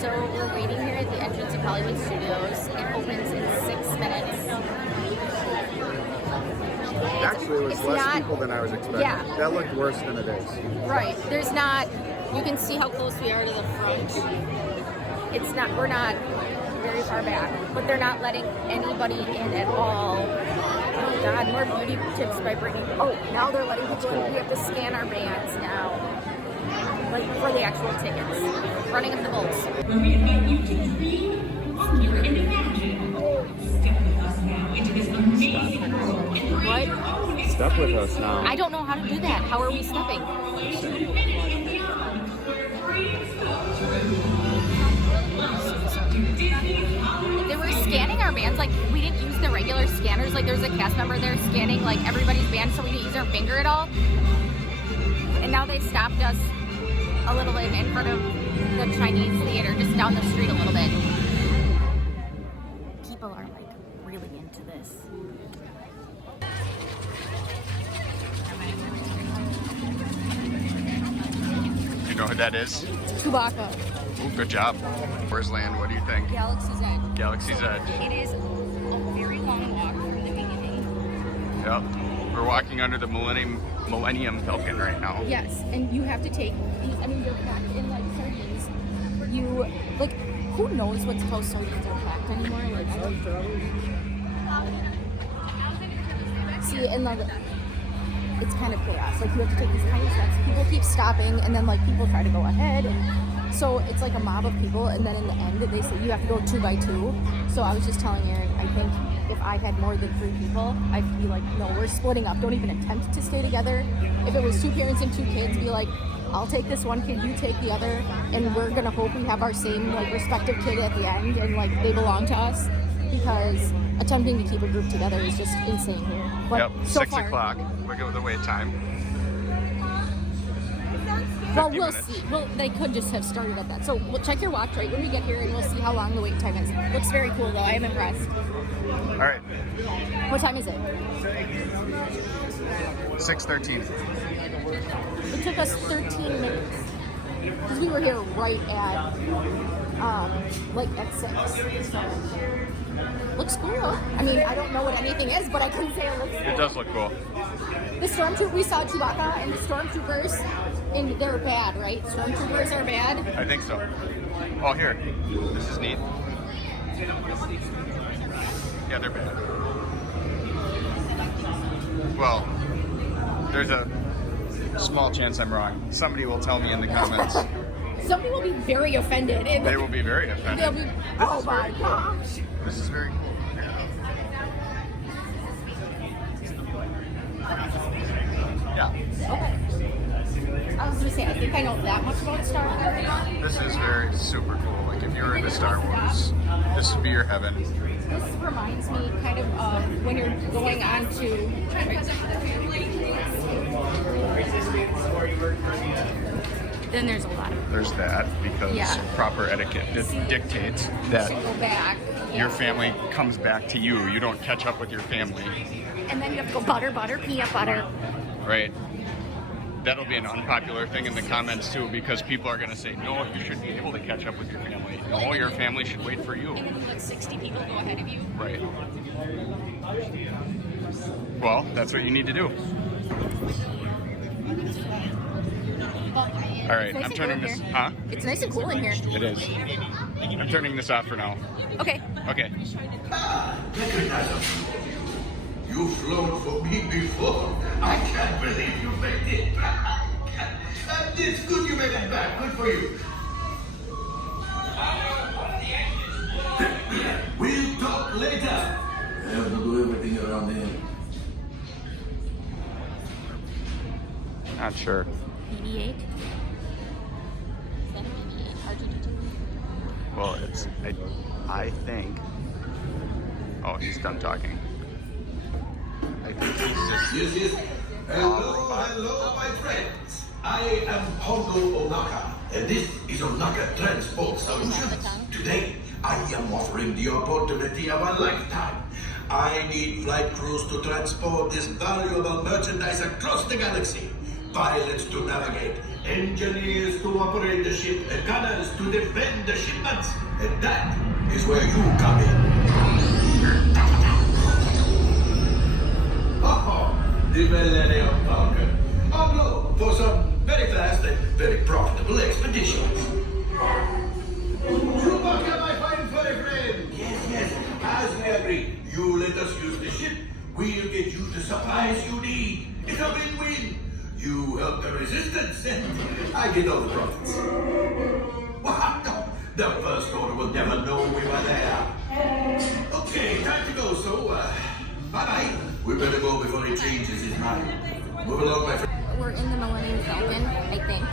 So we're waiting here at the entrance of Hollywood Studios. It opens in 6 minutes. Actually, it was less people than I was expecting. Yeah. That looked worse than it is. Right. There's not, you can see how close we are to the front. It's not, we're not very far back, but they're not letting anybody in at all. Oh God, more beauty tips by bringing, oh, now they're letting people in. We have to scan our bands now. Like for the actual tickets. Running up the bulls. Where we invite you to dream, wonder, and imagine. Step with us now into this amazing world and create your own experience. Step with us now. I don't know how to do that. How are we stepping? They were scanning our bands, like we didn't use the regular scanners, like there's a cast member there scanning like everybody's band, so we didn't use our finger at all. And now they stopped us a little bit in front of the Chinese theater, just down the street a little bit. People are like really into this. You know who that is? Chewbacca. Ooh, good job. Where's Land? What do you think? Galaxy's Edge. Galaxy's Edge. It is a very long walk from the beginning. Yep. We're walking under the Millennium Falcon right now. Yes, and you have to take these, I mean, they're packed in like sardines. You, like, who knows how sardines are packed anymore? Like, I don't see, and like, it's kind of chaos. Like, you have to take these tiny steps. People keep stopping, and then like people try to go ahead, and so it's like a mob of people. And then in the end, they say you have to go 2 by 2. So I was just telling Aaron, I think if I had more than 3 people, I'd be like, no, we're splitting up. Don't even attempt to stay together. If it was 2 parents and 2 kids, be like, I'll take this one kid, you take the other, and we're gonna hope we have our same like respective kid at the end, and like they belong to us. Because attempting to keep a group together is just insane here. But Yep, so 6 far, o'clock. Look at the wait time. well, 50 we'll minutes. see. Well, they could just have started at that. So we'll check your watch right when we get here, and we'll see how long the wait time is. Looks very cool, though. I am impressed. All right, What time is it? 6:13. It took us 13 minutes because we were here right at at 6. So looks cool, huh? I mean, I don't know what anything is, but I can say it looks cool. It does look cool. The stormtrooper, we saw Chewbacca, and the stormtroopers, and they're bad, right? Stormtroopers are bad. I think so. Oh, here. This is neat. Yeah, they're bad. Well, there's a small chance I'm wrong. Somebody will tell me in the comments. Somebody will be very offended. And They will be very offended. they'll be, oh my gosh. This is very cool. Yeah. Okay. I was gonna say, I think I know that much about Star Wars. This is very super cool. Like if you're into Star Wars, this would be your heaven. This reminds me kind of when you're going on to. Then there's a lot of. There's that because proper etiquette dictates that Go back. your family comes back to you. You don't catch up with your family. And then you have to go butter, peanut butter. Right. That'll be an unpopular thing in the comments too, because people are going to say, no, you should be able to catch up with your family. No, your family should wait for you. And then let 60 people go ahead of you. Right. Well, that's what you need to do. All right, Nice I'm and turning cool this. here. Huh? It's nice and cool in here. It is. I'm turning this off for now. Okay. Okay. You've flown for me before. I can't believe you made it back. And it's good you made it back. Good for you. We'll talk later. I have to do everything around here. Not sure. BB-8. Is that a BB-8? R2-D2? Well, it's. I think. Oh, he's done talking. I think he's just. Yes. Hello, my friends. I am Hongo Onaka, and this is Onaka Transport Solutions. Today, I am offering the opportunity of a lifetime. I need flight crews to transport this valuable merchandise across the galaxy, pilots to navigate, engineers to operate the ship, and gunners to defend the shipments. And that is where you come in. Oh, the Millennium Falcon. En route for some very fast and very profitable expeditions. Chewbacca, my fine furry friend. Yes, as we agreed. You let us use the ship, we'll get you the supplies you need. It's a win-win. You help the resistance, and I get all the profits. What? No, the First Order will never know we were there. Okay, time to go, so, bye-bye. We better go before he changes his mind. Move along, my friend. We're in the Millennium Falcon, I think.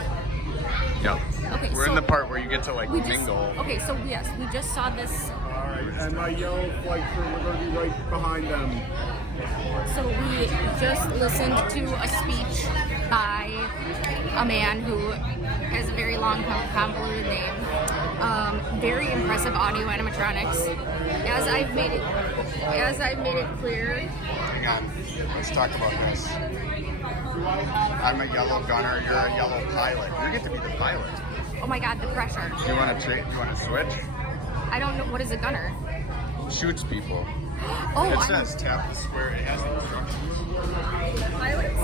Yep. Okay, We're in the part where you get to like mingle. Okay, so yes, we just saw this. Alright, and my yellow flight crew, we're going to be right behind them. So we just listened to a speech by a man who has a very long, convoluted name. Very impressive audio animatronics. As I've made it clear. Hang on. Let's talk about this. I'm a yellow gunner. You're a yellow pilot. You get to be the pilot. Oh my God, the pressure. Do you want to trade? Do you want to switch? I don't know. What is a gunner? Shoots people. Oh, It says tap the square. It has the instructions. Pilots?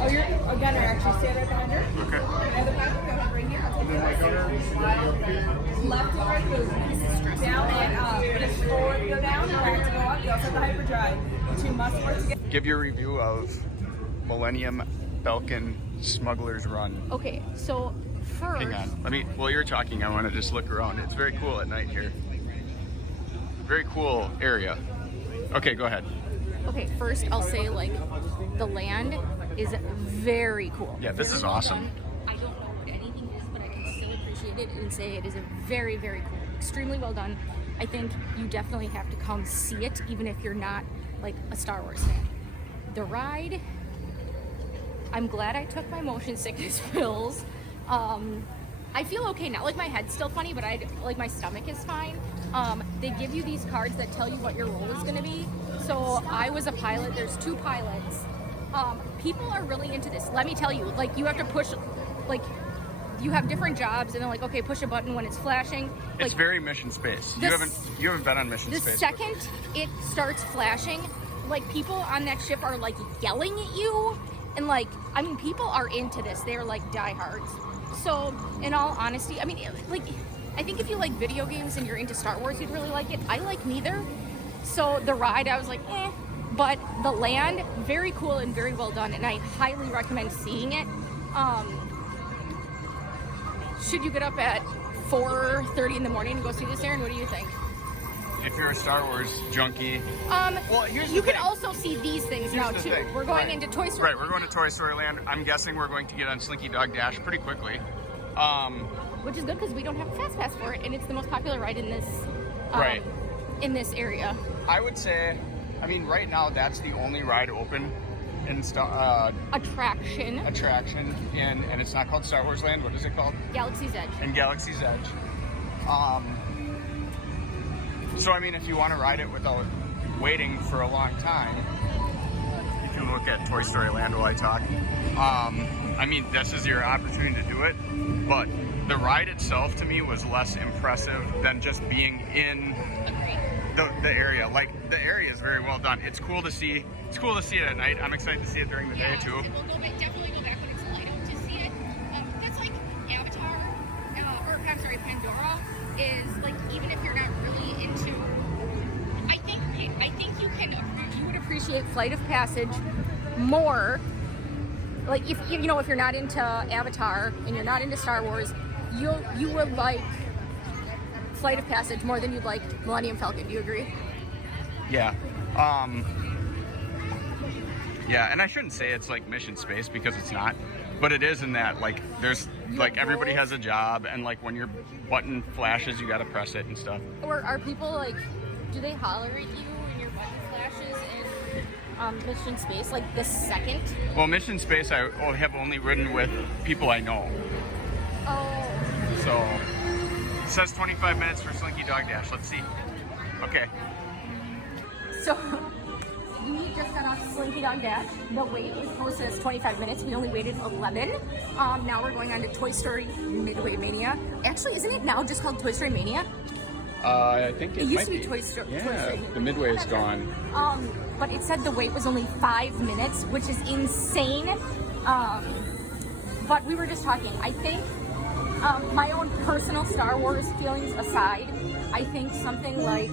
Oh, you're a gunner, actually. Stand right behind her. Okay. And the pilot, go ahead right here. I'll take it. Left to right move. Down and up. Just forward, go down, and back to go up. You also have the hyperdrive. The two must work together. Give your review of Millennium Falcon Smuggler's Run. okay. So first, Hang on. While you're talking, I want to just look around. It's very cool at night here. Very cool area. Okay, go ahead. okay. First, I'll say like the land is very cool. Yeah, this Very is well awesome. done. I don't know what anything is, but I can still appreciate it and say it is a very, very cool. Extremely well done. I think you definitely have to come see it, even if you're not like a Star Wars fan. The ride, I'm glad I took my motion sickness pills. I feel okay now. Like my head's still funny, but my stomach is fine. They give you these cards that tell you what your role is going to be. So I was a pilot. There's 2 pilots. People are really into this. Let me tell you, like you have to push, like you have different jobs, and they're like, okay, push a button when it's flashing. Like, It's very mission space. You haven't been on mission the space. second it starts flashing, like people on that ship are like yelling at you, and like I mean people are into this. They're like diehards. So in all honesty, I mean like I think if you like video games and you're into Star Wars, you'd really like it. I like neither. So the ride, I was like, eh. But the land, very cool and very well done, and I highly recommend seeing it. Should you get up at 4:30 in the morning to go see this, Aaron? What do you think? If you're a Star Wars junkie, well, here's You the can thing. also see these things now the too. thing. We're going Right. into Toy Story. Right, we're going to Toy Story Land. I'm guessing we're going to get on Slinky Dog Dash pretty quickly. Which is good because we don't have a fast pass for it, and it's the most popular ride in this Right. in this area. I would say, I mean, right now that's the only ride open in Attraction, attraction, and it's not called Star Wars Land. What is it called? Galaxy's Edge. In Galaxy's Edge. So I mean, if you want to ride it without waiting for a long time, you can look at Toy Story Land while I talk. I mean, this is your opportunity to do it, but the ride itself to me was less impressive than just being in the area. Like the area is very well done. It's cool to see. It's cool to see it at night. I'm excited to see it during the day too. We'll definitely go back when it's light out to see it. That's like Avatar, or I'm sorry, Pandora is like even if you're not really into. I think you would appreciate Flight of Passage more. Like if you know if you're not into Avatar and you're not into Star Wars, you would like Flight of Passage more than you'd like Millennium Falcon. Do you agree? Yeah. Yeah, and I shouldn't say it's like mission space because it's not, but it is in that like there's like everybody has a job, and like when your button flashes, you gotta press it and stuff. Or are people like, do they holler at you when your button flashes in mission space like the second? Well, mission space I have only ridden with people I know. Oh. So it says 25 minutes for Slinky Dog Dash. Let's see. Okay. So we just got off Slinky Dog Dash. The wait was posted as 25 minutes. We only waited 11. Now we're going on to Toy Story Midway Mania. Actually, isn't it now just called Toy Story Mania? I think it used might to be Toy Story. Yeah, Toy Story the Midway is gone. But it said the wait was only 5 minutes, which is insane. But we were just talking. I think my own personal Star Wars feelings aside, I think something like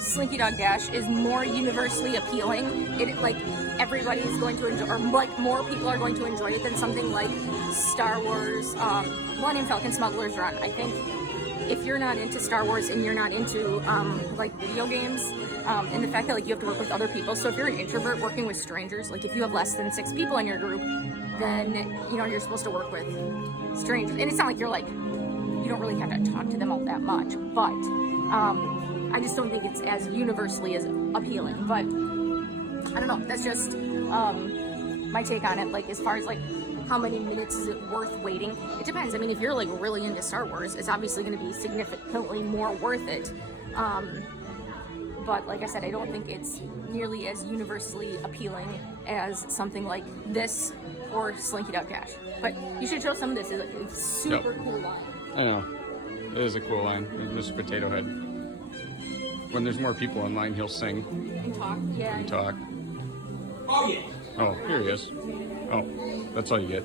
Slinky Dog Dash is more universally appealing. It like everybody's going to enjoy, or like more people are going to enjoy it than something like Star Wars, Millennium Falcon, Smuggler's Run. I think if you're not into Star Wars and you're not into like video games, and the fact that like you have to work with other people. So if you're an introvert working with strangers, like if you have less than 6 people in your group, then you know you're supposed to work with strangers. And it's not like you're like you don't really have to talk to them all that much, but I just don't think it's as universally as appealing. But I don't know. That's just my take on it. Like as far as like how many minutes is it worth waiting? It depends. I mean, if you're like really into Star Wars, it's obviously going to be significantly more worth it. But like I said, I don't think it's nearly as universally appealing as something like this or Slinky Dog Dash. But you should show some of this. It's like a super cool line. I know. It is a cool line. Mr. Potato Head. When there's more people in line, he'll sing And talk. Yeah. and talk. Oh, yeah. Oh, here he is. Oh, that's all you get.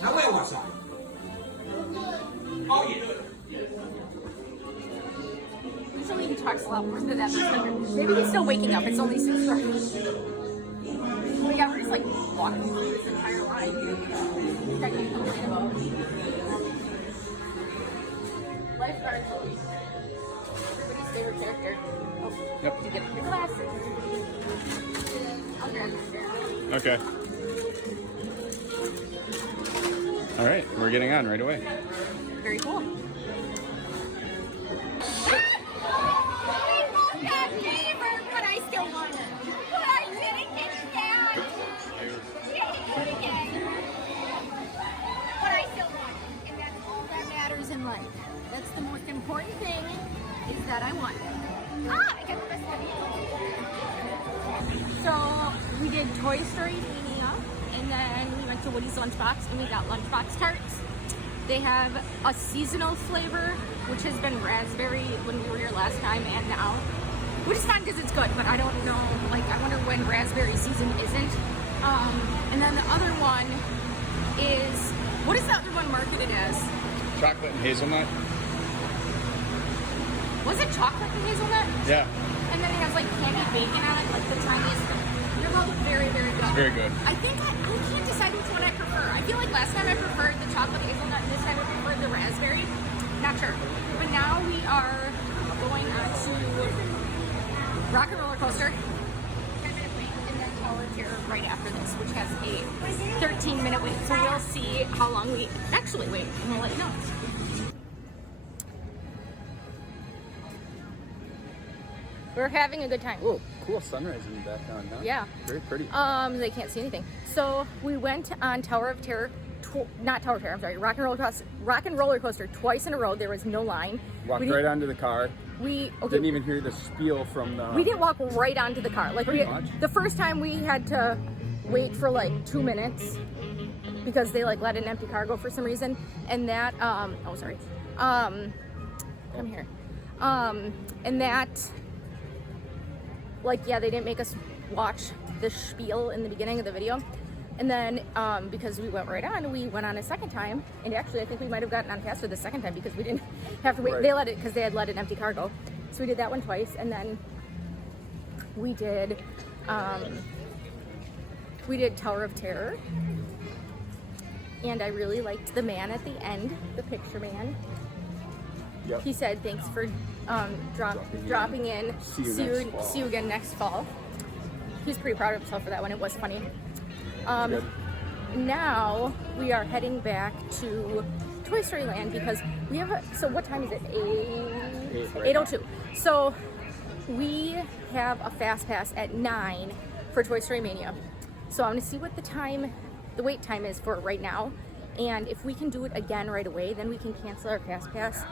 Now, where was I? Oh, yeah. Usually he talks a lot more than that. Maybe he's still waking up. It's only 6:30. But yeah, we're just like walking through this entire line. That you complain about. Lifeguard. Everybody's favorite character. Oh, Yep. to get your glasses. I'll grab this there. Okay. All right, we're getting on right away. Very cool. But I still won. But I didn't get it down. But I still won. And that's all that matters in life. That's the most important thing, is that I won. I got the best one. So we did Toy Story Mania, and then we went to Woody's Lunchbox, and we got Lunchbox tarts. They have a seasonal flavor, which has been raspberry when we were here last time and now, which is fine because it's good, but I don't know, like, I wonder when raspberry season isn't. And then the other one is, what is the other one marketed as? Chocolate and hazelnut? Was it chocolate and hazelnut? Yeah, And then it has like candied bacon on it, like the tiniest. They're both very, very good. it's very good. I think I can't decide which one I prefer. I feel like last time I preferred the chocolate hazelnut, and this time I preferred the raspberry. Not sure. But now we are going on to Rock and Roller Coaster. 10-minute wait, and then Tower of Terror right after this, which has a 13-minute wait. So we'll see how long we actually wait, and we'll let you know. We're having a good time. Oh, cool sunrise in the background, huh? Yeah. Very pretty. They can't see anything. So we went on Tower of Terror, not Tower of Terror, I'm sorry, Rock and Roller Coaster twice in a row. There was no line. Walked right onto the car. We Didn't even hear the spiel from the... We didn't walk right onto the car. Like Pretty much. The first time we had to wait for like 2 minutes because they like let an empty car go for some reason. And that oh sorry. Come here. And that, like, yeah, they didn't make us watch the spiel in the beginning of the video. And then because we went right on, we went on a second time. And actually, I think we might have gotten on faster the second time because we didn't have to wait. Right. They let it, because they had let an empty car go. So we did that one twice. And then we did Tower of Terror. And I really liked the man at the end, the picture man. Yep. He said, thanks for dropping in. See you again next fall. He was pretty proud of himself for that one. It was funny. Good. Now we are heading back to Toy Story Land because we have so what time is it? 8:02. So we have a fast pass at 9 for Toy Story Mania. So I'm gonna see what the wait time is for right now. And if we can do it again right away, then we can cancel our fast pass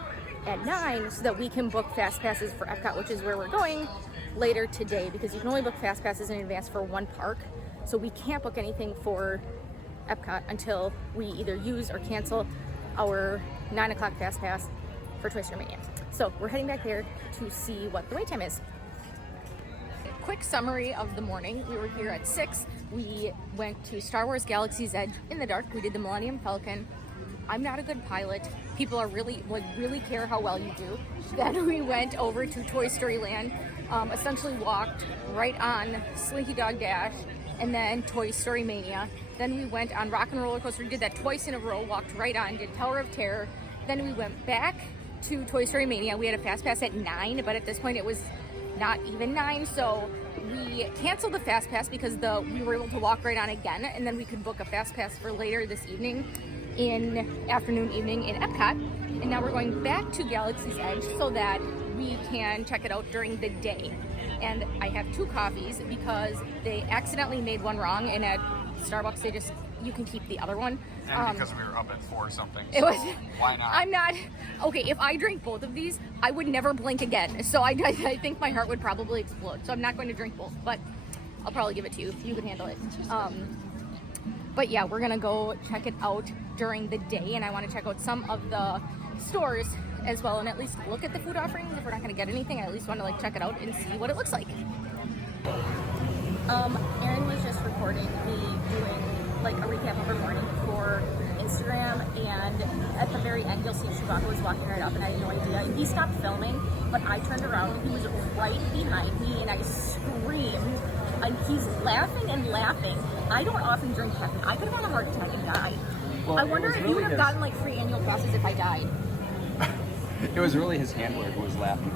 at 9 so that we can book fast passes for Epcot, which is where we're going later today, because you can only book fast passes in advance for one park. So we can't book anything for Epcot until we either use or cancel our 9 o'clock fast pass for Toy Story Mania. So we're heading back there to see what the wait time is. Quick summary of the morning. We were here at 6. We went to Star Wars Galaxy's Edge in the dark. We did the Millennium Falcon. I'm not a good pilot. People are really care how well you do. Then we went over to Toy Story Land, essentially walked right on Slinky Dog Dash, and then Toy Story Mania. Then we went on Rock and Roller Coaster, did that twice in a row, walked right on, did Tower of Terror. Then we went back to Toy Story Mania. We had a fast pass at 9, but at this point it was not even 9, so we canceled the fast pass because we were able to walk right on again, and then we could book a fast pass for later this evening, evening in Epcot. And now we're going back to Galaxy's Edge so that we can check it out during the day. And I have 2 coffees because they accidentally made one wrong, and at Starbucks you can keep the other one. And because we were up at 4 something, it so was, why not? I'm not, okay, if I drink both of these, I would never blink again. So I think my heart would probably explode. So I'm not going to drink both, but I'll probably give it to you if you can handle it. But yeah, we're gonna go check it out during the day, and I want to check out some of the stores as well, and at least look at the food offerings. If we're not gonna get anything, I at least want to check it out and see what it looks like. Erin was just recording me doing a recap of her morning for Instagram, and at the very end you'll see Chewbacca was walking right up, and I had no idea. He stopped filming, but I turned around and he was right behind me, and I screamed, and he's laughing and laughing. I don't often drink caffeine. I could have had a heart attack and died. Well, I wonder if you would have gotten free annual passes if I died. It was really his handler who was laughing.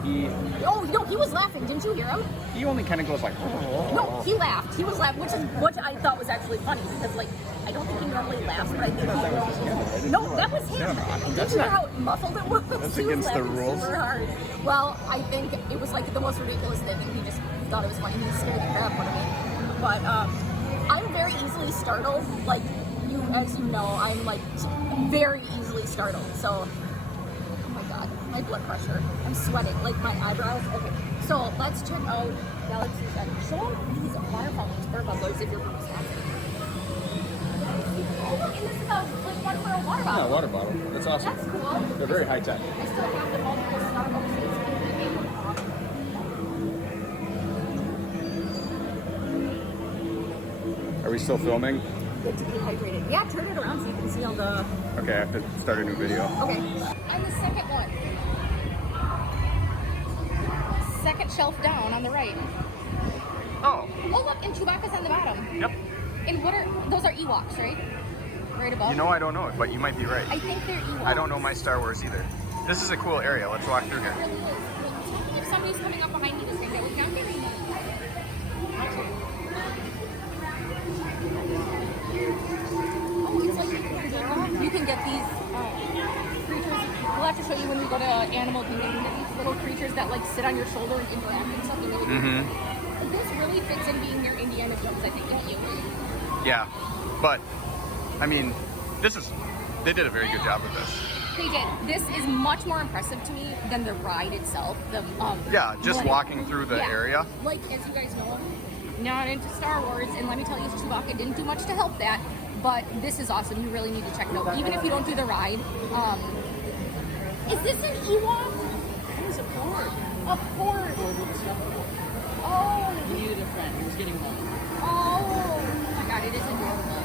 Oh no, he was laughing. Didn't you hear him? He only kind of goes like. No, he laughed. He was laughing, which I thought was actually funny because I don't think he normally laughs, but I think he. No, that was him. Did you hear how muffled it was? That's He was against the laughing rules. super hard. Well, I think it was the most ridiculous thing, and he just thought it was funny. He scared the crap out of me. But I'm very easily startled. As you know, I'm very easily startled. So. My blood pressure. I'm sweating, my eyebrows. Okay, so let's check out Galaxy's Edge. Show these water fountains or bubblers if you're from Wisconsin. Oh, look, and this is one for a water bottle. Yeah, water bottle. That's awesome. That's cool. They're very high tech. I still have the multiple Starbucks. Are we still filming? Good to keep hydrated. Yeah, turn it around so you can see all the... Okay, I have to start a new video. Okay. And the second one. Second shelf down on the right. Oh. Oh, look, and Chewbacca's on the bottom. Yep. And those are Ewoks, right? Right above? You know I don't know it, but you might be right. I think they're Ewoks. I don't know my Star Wars either. This is a cool area. Let's walk through here. It really is. If somebody's coming up behind me to say that we can't get in. Oh, it's you can get these creatures. We'll have to show you when we go to Animal Kingdom. You can get these little creatures that sit on your shoulder and interact and stuff. Really cool. This really fits in being your Indiana Jones, I think, in you. Yeah, but I mean, they did a very good job with this. They did. This is much more impressive to me than the ride itself. Yeah, just walking through the area. As you guys know, I'm not into Star Wars, and let me tell you, Chewbacca didn't do much to help that. But this is awesome. You really need to check it out, even if you don't do the ride. Is this an Ewok? It was a Ford. A Ford. Oh. He needed a friend. He was getting one. Oh my God, it is adorable.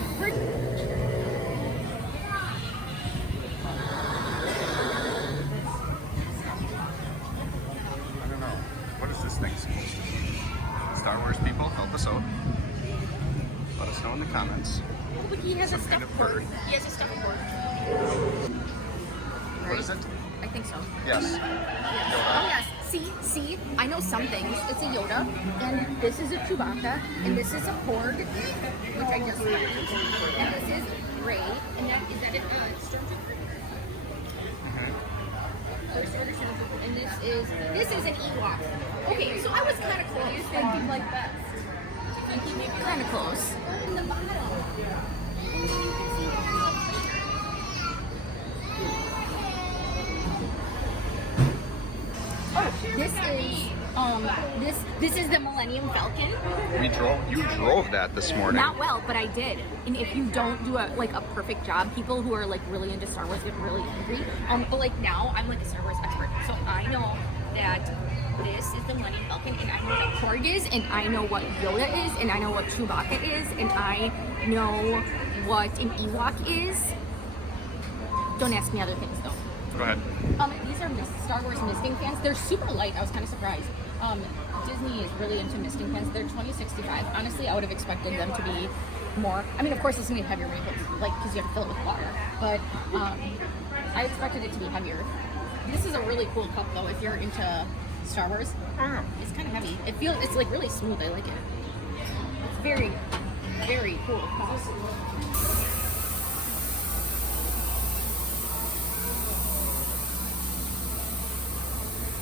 I don't know. What is this thing supposed to be? Star Wars people, help us out. Let us know in the comments. Look, he has Some a kind stuffed of bird. bird. He has a stuffed bird. What is it? I think so. Yes. Oh yes. See, I know some things. It's a Yoda, and this is a Chewbacca, and this is a Porg, which I just learned, and this is Rey, and that is a Stormtrooper. First Order Stormtrooper, and this is an Ewok. Okay, so I was kind of close. Thinking best. Thinking maybe kind of close. In the bottom. This is the Millennium Falcon. You drove that this morning. Not well, but I did. And if you don't do a perfect job, people who are like really into Star Wars get really angry. But like now, I'm like a Star Wars expert, so I know that this is the Millennium Falcon, and I know what Korg is, and I know what Yoda is, and I know what Chewbacca is, and I know what an Ewok is. Don't ask me other things though. Go ahead. These are Star Wars misting fans. They're super light. I was kind of surprised. Disney is really into misting fans. They're $20.65. Honestly, I would have expected them to be more. I mean, of course, it's gonna be heavier refills, like because you have to fill it with water. But I expected it to be heavier. This is a really cool cup, though. If you're into Star Wars, it's kind of heavy. It's like really smooth. I like it. It's very, very cool cup.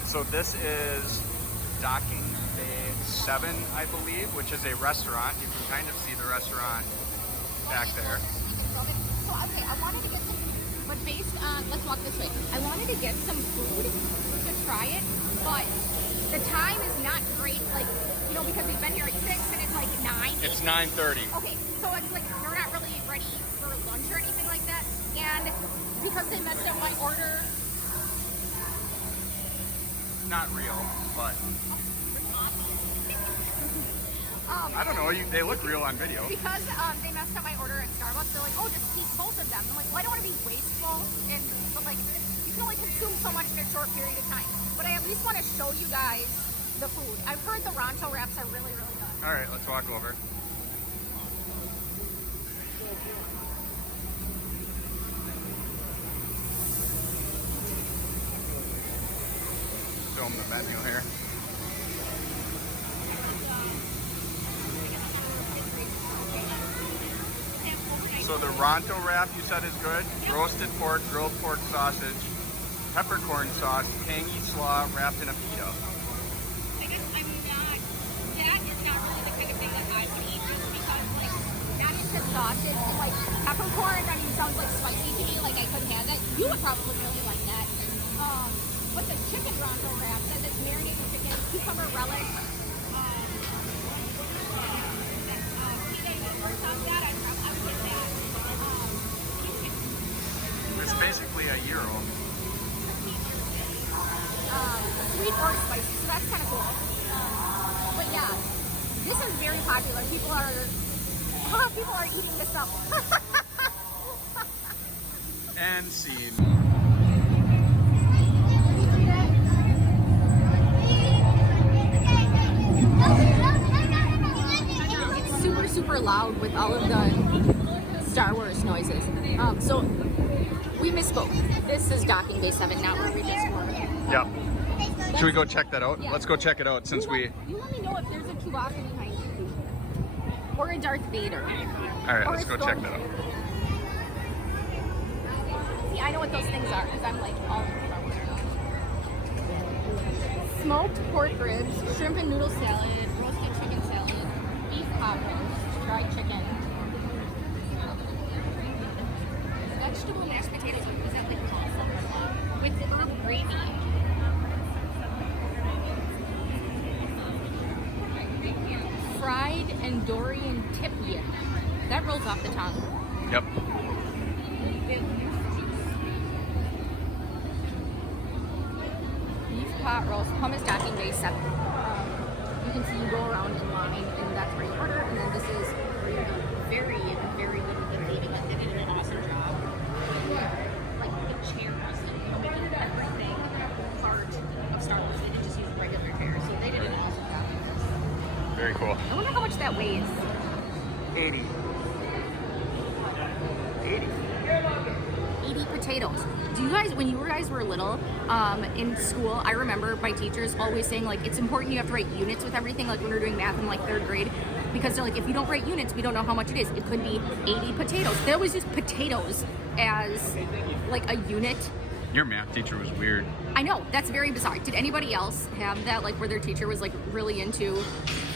So this is Docking Bay 7, I believe, which is a restaurant. You can kind of see the restaurant back there. So, okay, I wanted to get some, but based on, let's walk this way. I wanted to get some food to try it, but the time is not great, like, you know, because we've been here at 6 and it's like 9. It's 9:30. Okay, so it's like, they're not really ready for lunch or anything like that, and because they messed up my order. Not real, but I don't know. They look real on video. Because they messed up my order at Starbucks, they're like, oh, just keep both of them. I'm like, well, I don't want to be wasteful, but like, you can only consume so much in a short period of time. But I at least want to show you guys the food. I've heard the Ronto wraps are really, really good. All right, let's walk over. Show them the menu here. So the Ronto wrap you said is good. Roasted pork, grilled pork sausage, peppercorn sauce, tangy slaw wrapped in a pita. I guess that is not really the kind of thing that I would eat just because, like, not into sausage and, like, peppercorn, I mean, sounds like spicy to me, like I couldn't have that. You would probably really like that. But the chicken Ronto wrap says it's marinated chicken, cucumber relish, It's basically a gyro. sweet or spicy, so that's kind of cool. But yeah, this is very popular. People are eating this up. And scene. It's super, super loud with all of the Star Wars noises. So we misspoke. This is Docking Bay 7, not where we just were. Yep. Should we go check that out? Yeah. Let's go check it out since we... You let me know if there's a Chewbacca behind you. Or a Darth Vader. Alright, let's go check that out. See, I know what those things are because I'm like all in Star Wars. Smoked pork ribs, shrimp and noodle salad, roasted chicken salad, beef hot roast, dried chicken. Vegetable mashed potatoes. Is that like awesome? With herb gravy. Fried and Dorian tippy. That rolls off the tongue. Yep. Beef pot roast, hummus Docking Bay 7. You can see you go around in line, and that's where you order. And then this is where you go. Very, very good at leaving it. They did an awesome job. Like the chairs and making everything part of Star Wars. They didn't just use regular chairs, so they did an awesome job. Very cool. I wonder how much that weighs. 80. 80 potatoes. Do you guys, when you guys were little, in school, I remember my teachers always saying, like, it's important you have to write units with everything, like when we were doing math in like 3rd grade, because they're like, if you don't write units, we don't know how much it is. It could be 80 potatoes. They always use potatoes as like a unit. Your math teacher was weird. I know, that's very bizarre. Did anybody else have that, like where their teacher was like really into,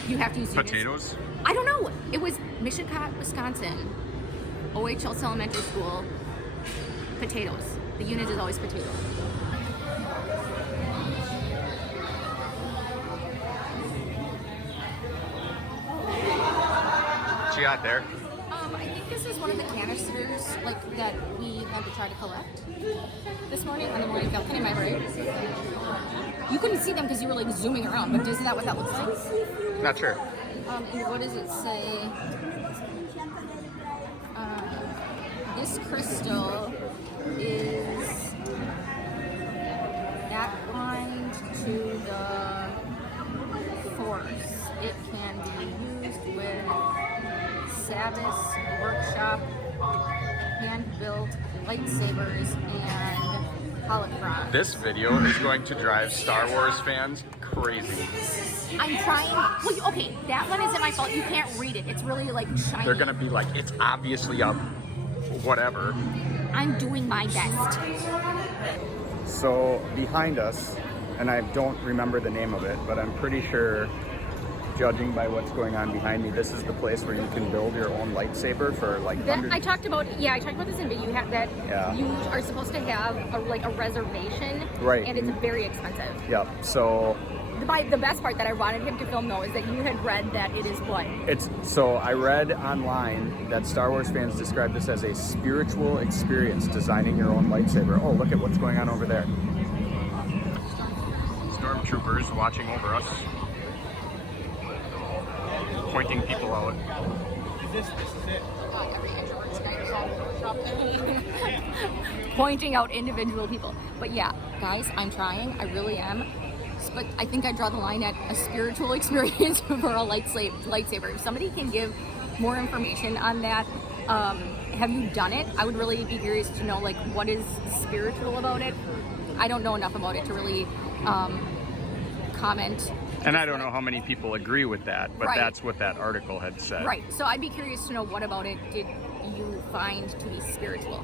you have to use units? Potatoes? I don't know. It was Mishicot, Wisconsin, OHL Elementary School, potatoes. The unit is always potatoes. you got there? I think this is one of the canisters like that we had to try to collect this morning on the Millennium Falcon. Am I right? You couldn't see them because you were like zooming around, but isn't that what that looks like? Not sure. And what does it say? This crystal is backlined to the force. It can be used with Sabbath workshop, hand-built lightsabers, and holocrons. This video is going to drive Star Wars fans crazy. I'm trying. Well, okay, that one isn't my fault. You can't read it. It's really like shiny. They're gonna be like, it's obviously a whatever. I'm doing my best. So behind us, and I don't remember the name of it, but I'm pretty sure, judging by what's going on behind me, this is the place where you can build your own lightsaber for like hundreds. I talked about this in, but you have that. Yeah. You are supposed to have a reservation, Right. And it's very expensive. Yep. So The best part that I wanted him to film though is that you had read that it is what? I read online that Star Wars fans describe this as a spiritual experience, designing your own lightsaber. Oh, look at what's going on over there. Stormtroopers watching over us, pointing people out. This is it. Pointing out individual people. But yeah, guys, I'm trying. I really am. But I think I draw the line at a spiritual experience for a lightsaber. If somebody can give more information on that, have you done it? I would really be curious to know, like, what is spiritual about it? I don't know enough about it to really comment. And I don't know how many people agree with that, but Right. that's what that article had said. Right. So I'd be curious to know what about it did you find to be spiritual?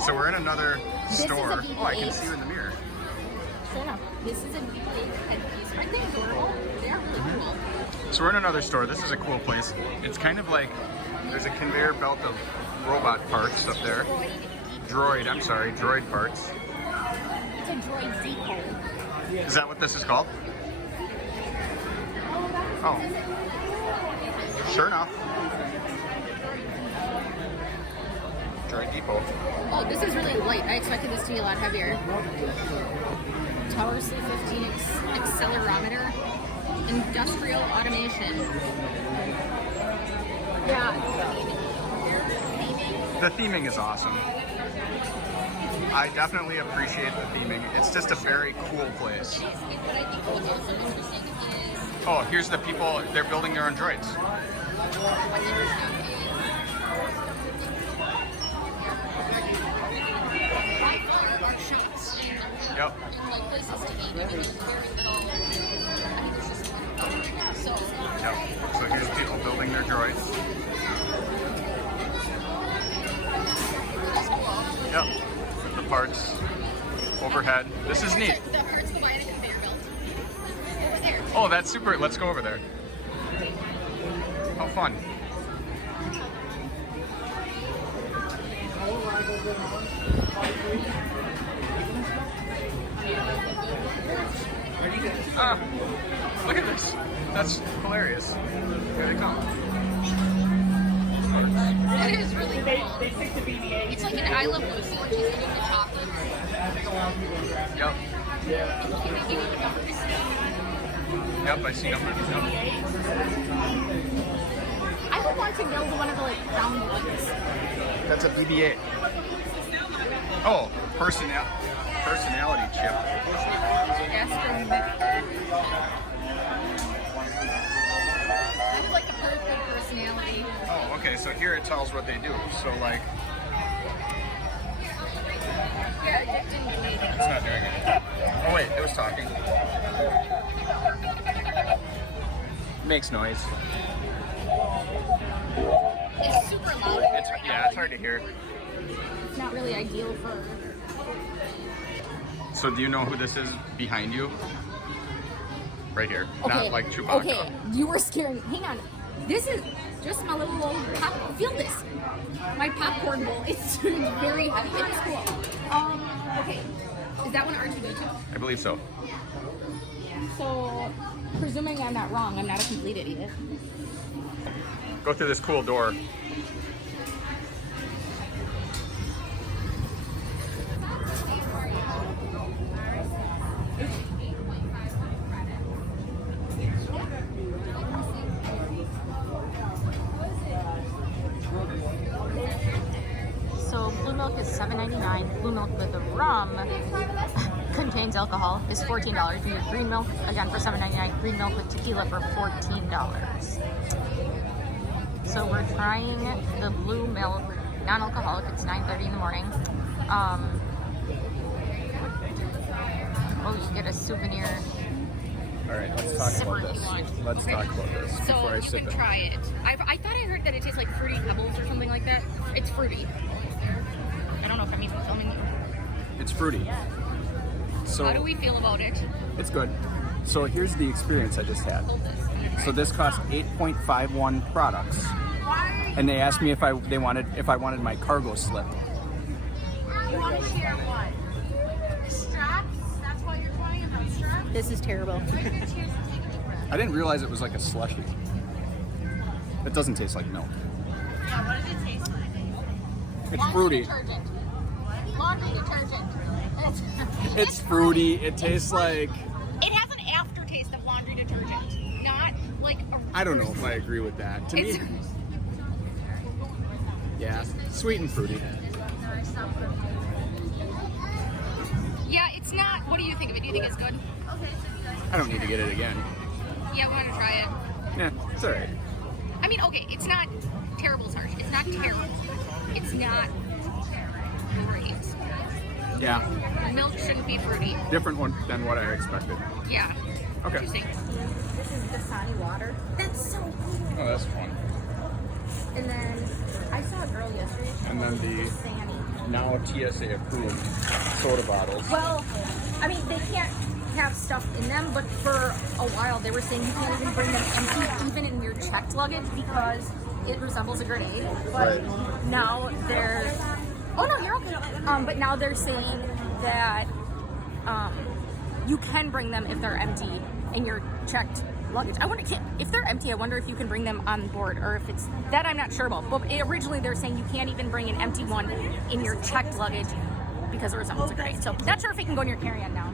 So we're in another This is a store. BB-8. Oh, I can see you in the mirror. Sure enough, this is a big headpiece. Aren't they adorable? They are really cool. So we're in another store. This is a cool place. It's kind of like there's a conveyor belt of robot parts up there. Droid parts. It's a droid depot. Is that what this is called? Oh. Sure enough. Droid depot. Oh, this is really light. I expected this to be a lot heavier. Tower C15 accelerometer. Industrial automation. Yeah. The theming is awesome. I definitely appreciate the theming. It's just a very cool place. But I think what's also interesting is Oh, here's the people. They're building their own droids. Yep. Yep. So here's people building their droids. Yep. The parts overhead. This is neat. The parts go by in a conveyor belt. Over there. Oh, that's super. Let's go over there. How fun. Ah, look at this. That's hilarious. Here they come. That is really cool. It's like an I Love Lucy, which is eating the chocolates. Yep. Can they give you the numbers? Yep, I see numbers. Yep. I would want to build one of the like round ones. That's a BB-8. Oh, personality chip. I would like a perfect personality. Oh, okay. So here it tells what they do. So like, Yeah, it didn't do anything. it's not doing it. Oh wait, it was talking. Makes noise. It's super loud. It's hard to hear. It's not really ideal for. So do you know who this is behind you? Right here. Okay. Not like Chewbacca. Okay, you were scaring me. Hang on. This is just my little old pop. Feel this. My popcorn bowl. It's very heavy. It's cool. Okay. Is that one R2D2? I believe so. So, presuming I'm not wrong, I'm not a complete idiot. go through this cool door. So blue milk is $7.99. Blue milk with the rum contains alcohol is $14. You get green milk again for $7.99. Green milk with tequila for $14. So we're trying the blue milk non-alcoholic. It's 9:30 in the morning. Oh, you get a souvenir. All right, let's talk Sipper about if this. you want. Let's talk about this So before I you sip can it. try it. I thought I heard that it tastes like fruity pebbles or something like that. It's fruity. I don't know if I'm even filming you. It's fruity. So How do we feel about it? it's good. So here's the experience I just had. Hold this. So this cost 8.51 products, and they asked me if I wanted my cargo slip. You want to share what? Straps? That's what you're talking about, straps? This is terrible. I didn't realize it was like a slushie. It doesn't taste like milk. Yeah, what does it taste like? It's fruity. Detergent. Laundry detergent. It's fruity. It tastes like, It has an aftertaste of laundry detergent. Not like a I don't know if I agree with that. To It's- me, yeah, sweet and fruity. Yeah, it's not. What do you think of it? Do you think it's good? I don't need to get it again. Yeah, we want to try it. Yeah, it's alright. I mean, okay, it's not terrible. It's harsh. It's not terrible. It's not great. Yeah, Milk shouldn't be fruity. different one than what I expected. Yeah. Okay. Interesting. This is Dasani water. That's so cool. Oh, that's fun. And then I saw a girl yesterday. And then the Dasani. now TSA approved soda bottles. Well, I mean, they can't have stuff in them, but for a while they were saying you can't even bring them empty, even in your checked luggage, because it resembles a grenade. But now they're, oh no, you're okay. But now they're saying that you can bring them if they're empty in your checked luggage. I wonder if they're empty. I wonder if you can bring them on board, or if it's that I'm not sure about. But originally they're saying you can't even bring an empty one in your checked luggage because it resembles a grenade. So not sure if it can go in your carry-on now.